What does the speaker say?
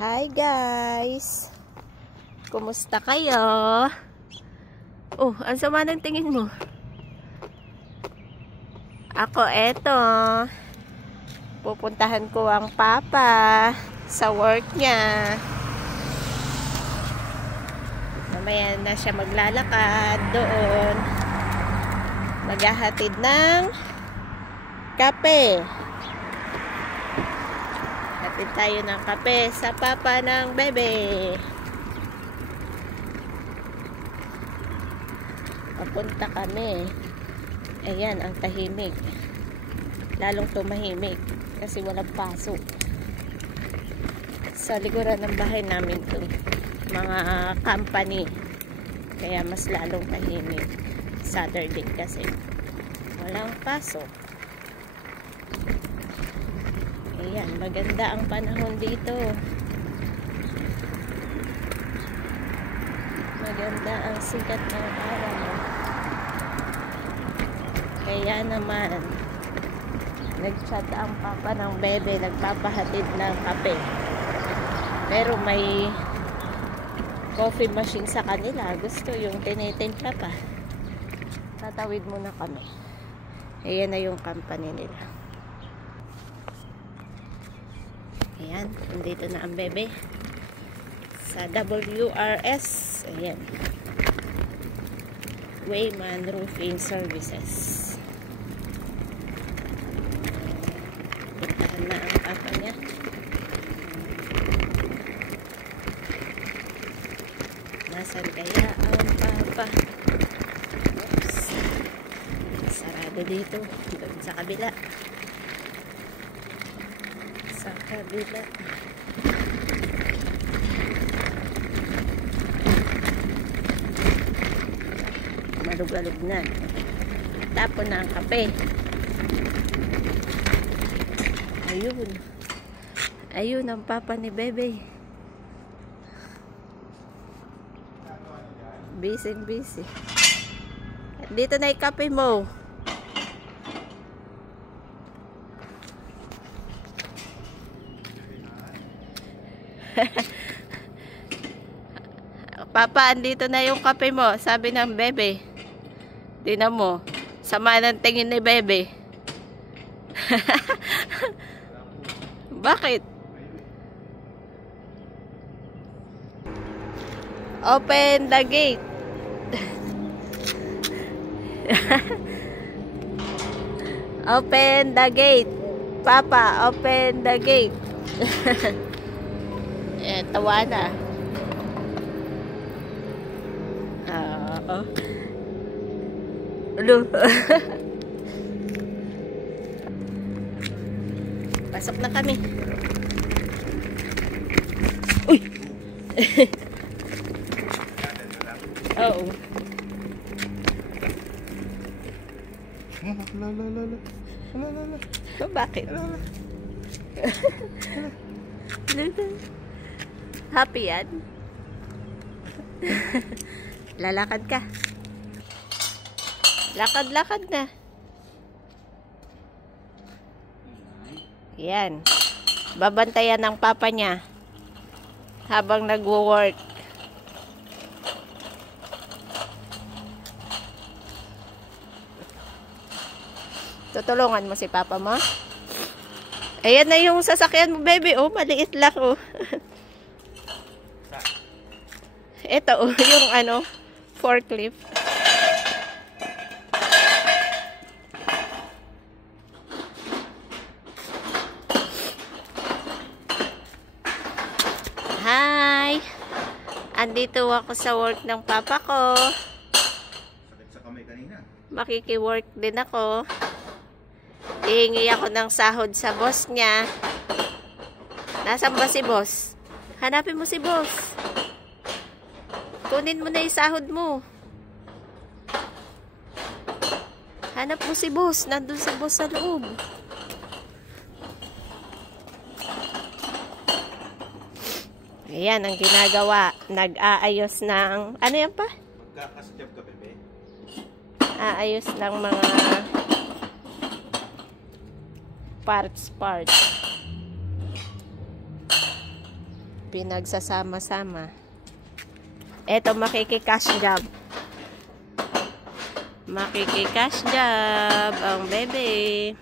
Hi guys! Kumusta kayo? Oh, ang sama ng tingin mo. Ako eto. Pupuntahan ko ang papa sa work niya. Mamaya na siya maglalakad doon. Maghahatid ng kape. Hatid tayo ng kape sa papa ng bebe. Papunta kami. Ayan, ang tahimik. Lalong tumahimik kasi walang pasok. Sa likuran ng bahay namin to, mga company. Kaya mas lalong tahimik. Saturday kasi walang pasok. Ayan, maganda ang panahon dito. Maganda ang sikat ng araw. Kaya naman nag-chat ang papa ng bebe, nagpapahatid ng kape. Pero may coffee machine sa kanila. Gusto yung tinitimpla pa. Tatawid muna kami. Ayan na yung company nila. Ayan, nandito na ang bebe sa WRS. Ayan, Wayman Roofing Services. Puntahan na ang papa niya. Nasaan kaya ang papa? Oops, sarado dito. Doon sa kabila. Sa kabila. Malug-alug na. Tapon na ang kape. Ayun. Ayun ang papa ni bebe. Busy. Dito na yung kape mo. Papa, andito na yung kape mo, sabi ng bebe. Tingnan mo, sama ng tingin ni bebe. Bakit? Open the gate. Open the gate. Papa, open the gate. Eh, tawa na. Ano? Pasok na kami. Uy! Oo. Bakit? Happy yan? Lalakad ka. Lakad-lakad na. Yan. Babantayan ng papa niya habang nagwo-work. Tutulungan mo si papa mo? Ayan na yung sasakyan mo, baby. Oh, maliit lang, oh. Ito, oh, yung ano, forklift. Hi! Andito ako sa work ng papa ko. Sakit sa kamay kanina. Makiki-work din ako. Hihingi ako ng sahod sa boss niya. Nasaan ba si boss? Hanapin mo si boss. Kunin mo na yung sahod mo. Hanap mo si boss. Nandun si boss sa loob. Ayan ang ginagawa. Nag-aayos ng... Ano yan pa? Magkakasadyab ka, bebe? Aayos ng mga parts. Pinagsasama-sama. Eto, makiki-cash job. Makiki-cash job ang bebe.